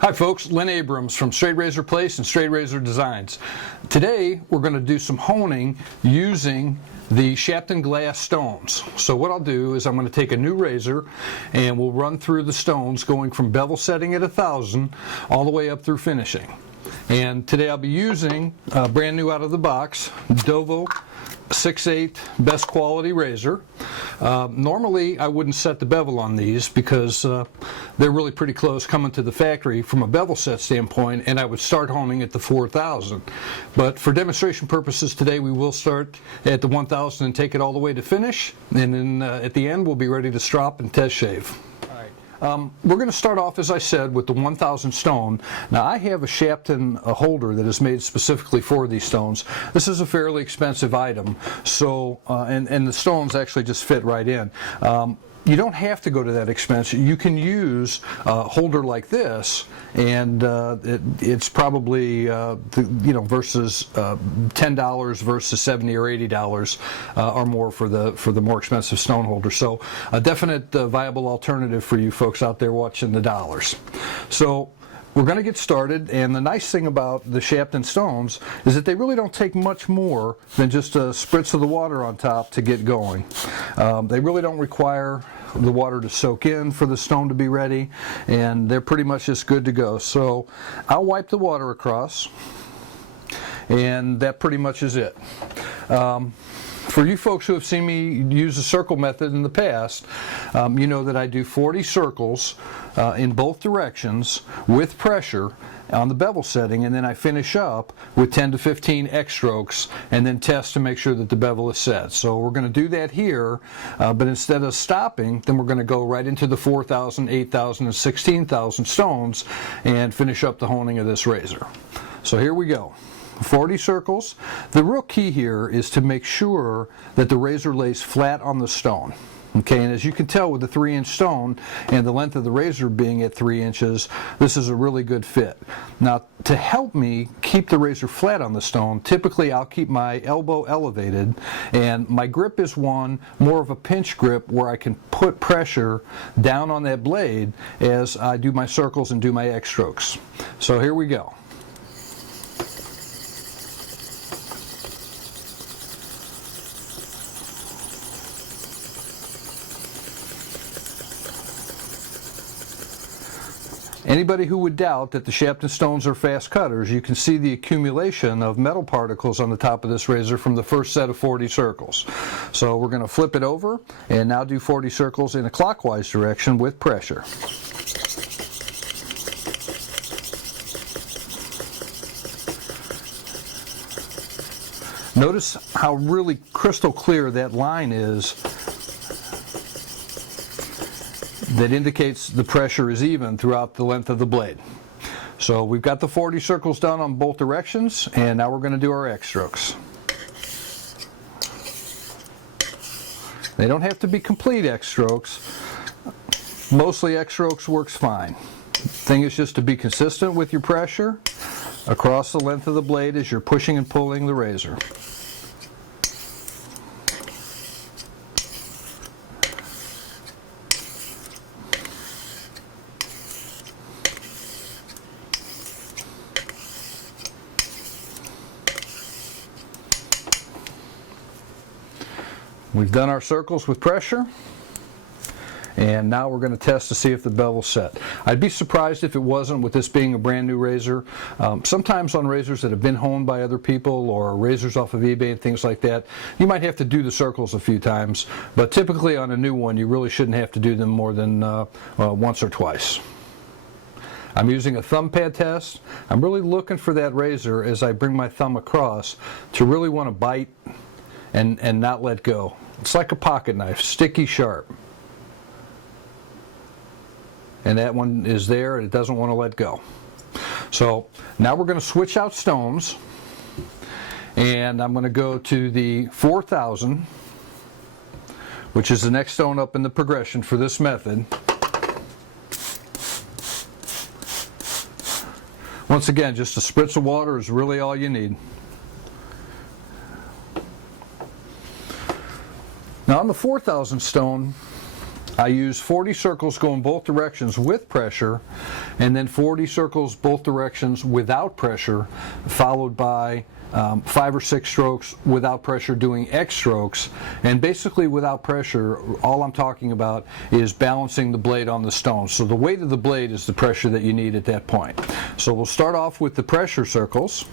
Hi folks, Lynn Abrams from Straight Razor Place and Straight Razor Designs. Today we're going to do some honing using the Shapton Glass Stones. So what I'll do is I'm going to take a new razor and we'll run through the stones going from bevel setting at 1,000 all the way up through finishing. And today I'll be using brand new out of the box Dovo 6/8 best quality razor. Normally I wouldn't set the bevel on these because they're really pretty close coming to the factory from a bevel set standpoint, and I would start honing at the 4,000. But for demonstration purposes today we will start at the 1,000 and take it all the way to finish, and then at the end we'll be ready to strop and test shave. We're going to start off, as I said, with the 1,000 stone. Now I have a Shapton holder that is made specifically for these stones. This is a fairly expensive item, so and the stones actually just fit right in. You don't have to go to that expense. You can use a holder like this, and it's probably versus $10 versus $70 or $80 or more for the more expensive stone holder. So a definite viable alternative for you folks out there watching the dollars. So we're going to get started, and the nice thing about the Shapton stones is that they really don't take much more than just a spritz of the water on top to get going. They really don't require the water to soak in for the stone to be ready, and they're pretty much just good to go. So I'll wipe the water across, and that pretty much is it. For you folks who have seen me use the circle method in the past, you know that I do 40 circles in both directions with pressure on the bevel setting, and then I finish up with 10 to 15 X strokes and then test to make sure that the bevel is set. So we're going to do that here, but instead of stopping, then we're going to go right into the 4,000, 8,000, and 16,000 stones and finish up the honing of this razor. So here we go. 40 circles. The real key here is to make sure that the razor lays flat on the stone. Okay, and as you can tell with the 3-inch stone and the length of the razor being at 3 inches, this is a really good fit. Now, to help me keep the razor flat on the stone, typically I'll keep my elbow elevated, and my grip is one more of a pinch grip where I can put pressure down on that blade as I do my circles and do my X strokes. So here we go. Anybody who would doubt that the Shapton stones are fast cutters, you can see the accumulation of metal particles on the top of this razor from the first set of 40 circles. So we're going to flip it over and now do 40 circles in a clockwise direction with pressure. Notice how really crystal clear that line is. That indicates the pressure is even throughout the length of the blade. So we've got the 40 circles done on both directions, and now we're going to do our X strokes. They don't have to be complete X strokes. Mostly X strokes works fine. The thing is just to be consistent with your pressure across the length of the blade as you're pushing and pulling the razor. We've done our circles with pressure, and now we're going to test to see if the bevel's set. I'd be surprised if it wasn't, with this being a brand new razor. Sometimes on razors that have been honed by other people or razors off of eBay and things like that, you might have to do the circles a few times, but typically on a new one you really shouldn't have to do them more than once or twice. I'm using a thumb pad test. I'm really looking for that razor as I bring my thumb across to really want to bite and not let go. It's like a pocket knife, sticky sharp. And that one is there and it doesn't want to let go. So now we're going to switch out stones, and I'm going to go to the 4,000, which is the next stone up in the progression for this method. Once again, just a spritz of water is really all you need. Now on the 4,000 stone, I use 40 circles going both directions with pressure, and then 40 circles both directions without pressure, followed by 5 or 6 strokes without pressure doing X strokes. And basically without pressure, all I'm talking about is balancing the blade on the stone. So the weight of the blade is the pressure that you need at that point. So we'll start off with the pressure circles.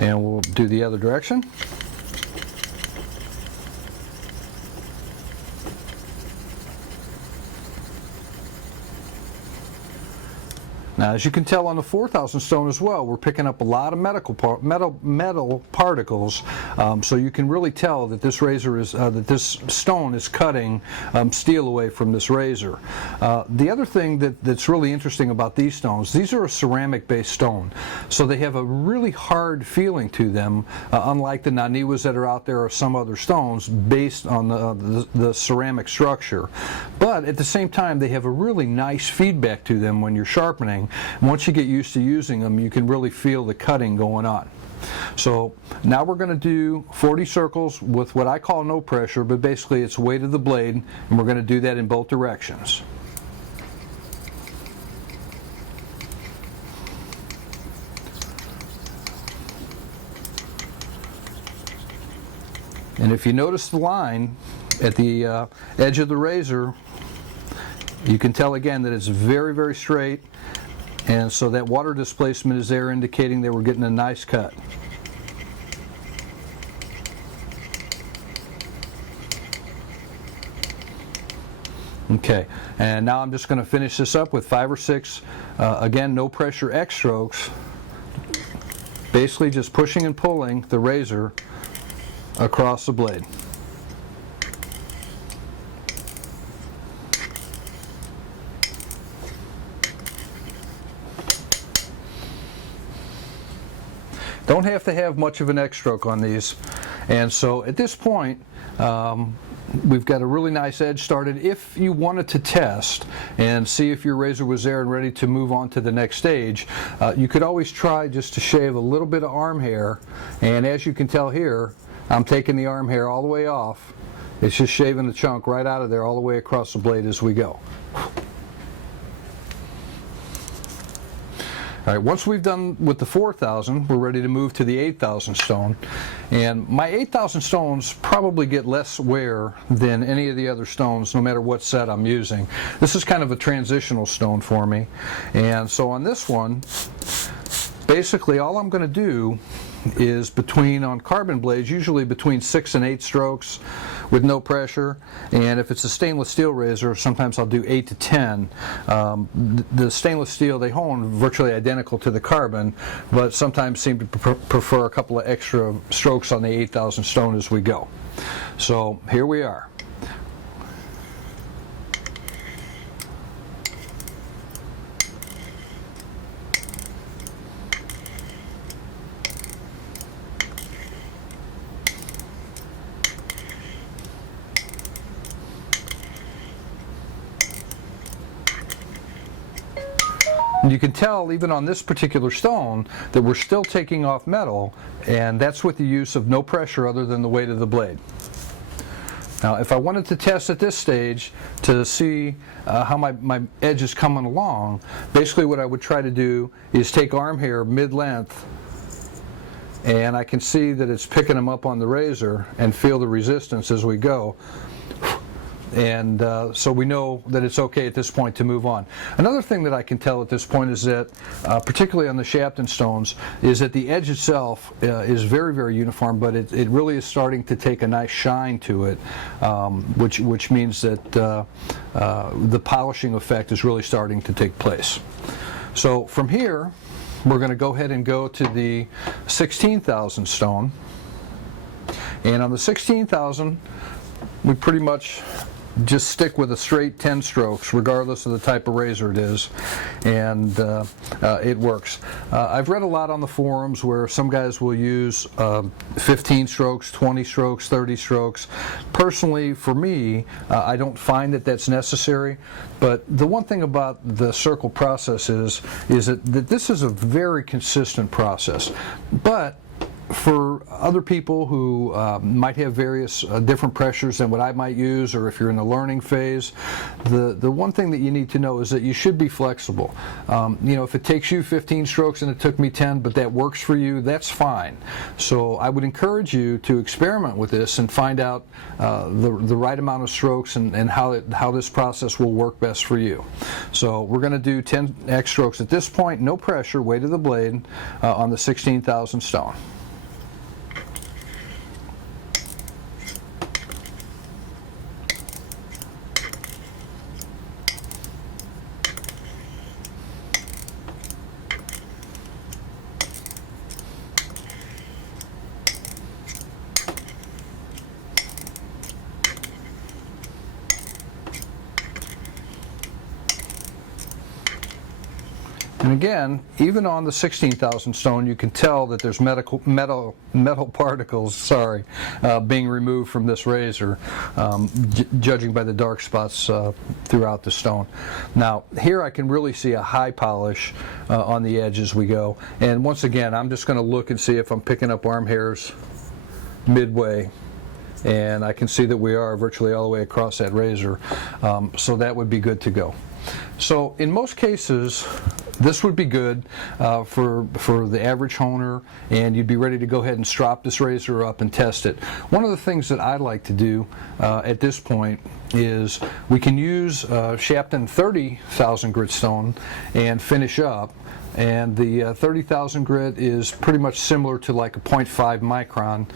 And we'll do the other direction. Now, as you can tell on the 4000 stone as well, we're picking up a lot of metal particles, so you can really tell that this razor is that this stone is cutting steel away from this razor. The other thing that's really interesting about these stones, these are a ceramic-based stone, so they have a really hard feeling to them, unlike the Naniwas that are out there or some other stones based on the ceramic structure. But at the same time, they have a really nice feedback to them when you're sharpening. Once you get used to using them, you can really feel the cutting going on. So now we're going to do 40 circles with what I call no pressure, but basically it's weight of the blade, and we're going to do that in both directions. And if you notice the line at the edge of the razor, you can tell again that it's very, very straight. And so that water displacement is there, indicating that we're getting a nice cut. Okay, and now I'm just going to finish this up with 5 or 6, again, no pressure X strokes, basically just pushing and pulling the razor across the blade. Don't have to have much of an X stroke on these, and so at this point we've got a really nice edge started. If you wanted to test and see if your razor was there and ready to move on to the next stage, you could always try just to shave a little bit of arm hair, and as you can tell here, I'm taking the arm hair all the way off. It's just shaving the chunk right out of there all the way across the blade as we go. All right, once we've done with the 4000, we're ready to move to the 8000 stone. And my 8000 stones probably get less wear than any of the other stones, no matter what set I'm using. This is kind of a transitional stone for me. And so on this one, basically all I'm going to do is on carbon blades, usually between 6 and 8 strokes with no pressure, and if it's a stainless steel razor, sometimes I'll do 8 to 10. The stainless steel, they hone virtually identical to the carbon, but sometimes seem to prefer a couple of extra strokes on the 8000 stone as we go. So here we are. And you can tell even on this particular stone that we're still taking off metal, and that's with the use of no pressure other than the weight of the blade. Now if I wanted to test at this stage to see how my edge is coming along, basically what I would try to do is take arm hair mid-length, and I can see that it's picking them up on the razor and feel the resistance as we go. And so we know that it's okay at this point to move on. Another thing that I can tell at this point is that, particularly on the Shapton stones, is that the edge itself is very, very uniform, but it really is starting to take a nice shine to it, which means that the polishing effect is really starting to take place. So from here, we're going to go ahead and go to the 16,000 stone. And on the 16,000, we pretty much just stick with a straight 10 strokes regardless of the type of razor it is, and it works. I've read a lot on the forums where some guys will use 15 strokes, 20 strokes, 30 strokes. Personally, for me, I don't find that that's necessary, but the one thing about the circle process is that this is a very consistent process. But for other people who might have various different pressures than what I might use, or if you're in the learning phase, the one thing that you need to know is that you should be flexible. If it takes you 15 strokes and it took me 10, but that works for you, that's fine. So I would encourage you to experiment with this and find out the right amount of strokes and how this process will work best for you. So we're going to do 10 X strokes at this point, no pressure, weight of the blade on the 16,000 stone. And again, even on the 16,000 stone, you can tell that there's metal particles, being removed from this razor, judging by the dark spots throughout the stone. Now, here I can really see a high polish on the edge as we go. And once again, I'm just going to look and see if I'm picking up arm hairs midway. And I can see that we are virtually all the way across that razor, so that would be good to go. So in most cases, this would be good for the average honer, and you'd be ready to go ahead and strop this razor up and test it. One of the things that I like to do at this point is we can use Shapton 30,000 grit stone and finish up. And the 30,000 grit is pretty much similar to like a 0.5 micron.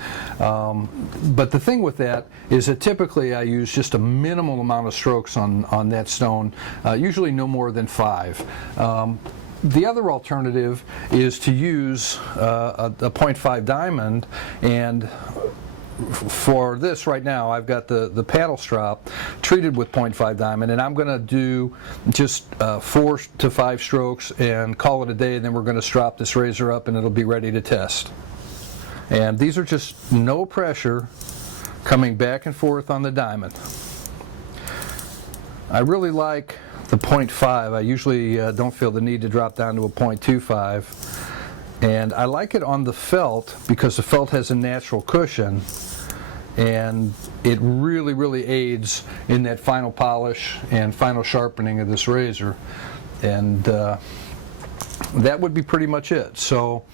But the thing with that is that typically I use just a minimal amount of strokes on that stone, usually no more than 5. The other alternative is to use a 0.5 diamond, and for this right now I've got the paddle strop treated with 0.5 diamond, and I'm going to do just 4 to 5 strokes and call it a day, and then we're going to strop this razor up and it'll be ready to test. And these are just no pressure coming back and forth on the diamond. I really like the 0.5. I usually don't feel the need to drop down to a 0.25. And I like it on the felt because the felt has a natural cushion, and it really aids in that final polish and final sharpening of this razor. And that would be pretty much it. So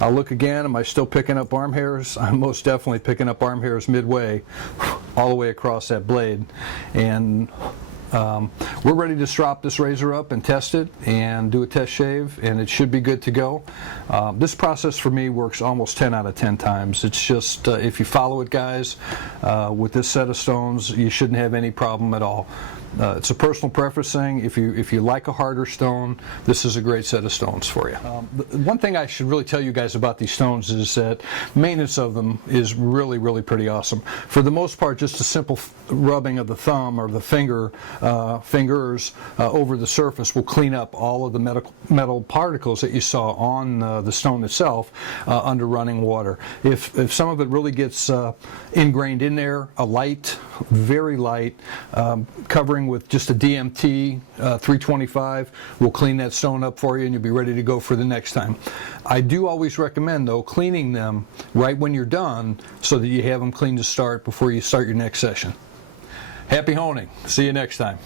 I'll look again. Am I still picking up arm hairs? I'm most definitely picking up arm hairs midway, all the way across that blade. And we're ready to strop this razor up and test it and do a test shave, and it should be good to go. This process for me works almost 10 out of 10 times. It's just if you follow it, guys, with this set of stones, you shouldn't have any problem at all. It's a personal preference thing. If you like a harder stone, this is a great set of stones for you. One thing I should really tell you guys about these stones is that maintenance of them is really pretty awesome. For the most part, just a simple rubbing of the thumb or the fingers over the surface will clean up all of the metal particles that you saw on the stone itself under running water. If some of it really gets ingrained in there, a light, very light, covering with just a DMT 325 will clean that stone up for you, and you'll be ready to go for the next time. I do always recommend, though, cleaning them right when you're done so that you have them clean to start before you start your next session. Happy honing. See you next time.